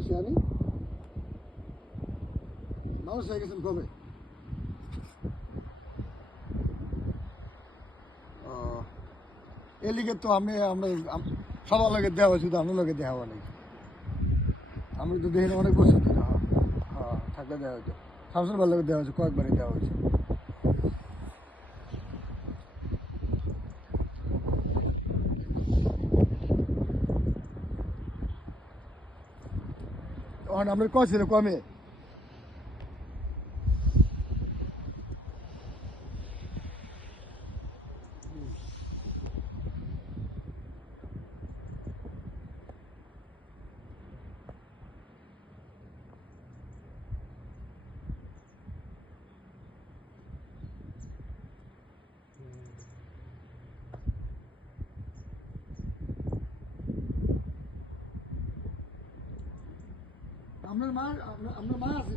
মানুষ জানি মানুষ হয়ে গেছেন কবে এই লিগে তো আমি আমরা সবার লগে দেওয়া হয়েছে আমার লগে দেওয়া হওয়া নেই আমি তো দেখি অনেক বছর ধরে হ্যাঁ থাকলে দেওয়া হয়েছে শামসুর ভালো লগে দেওয়া হয়েছে কয়েকবারই দেওয়া হয়েছে তখন আমরা কছিল কমে আপনার মা আছে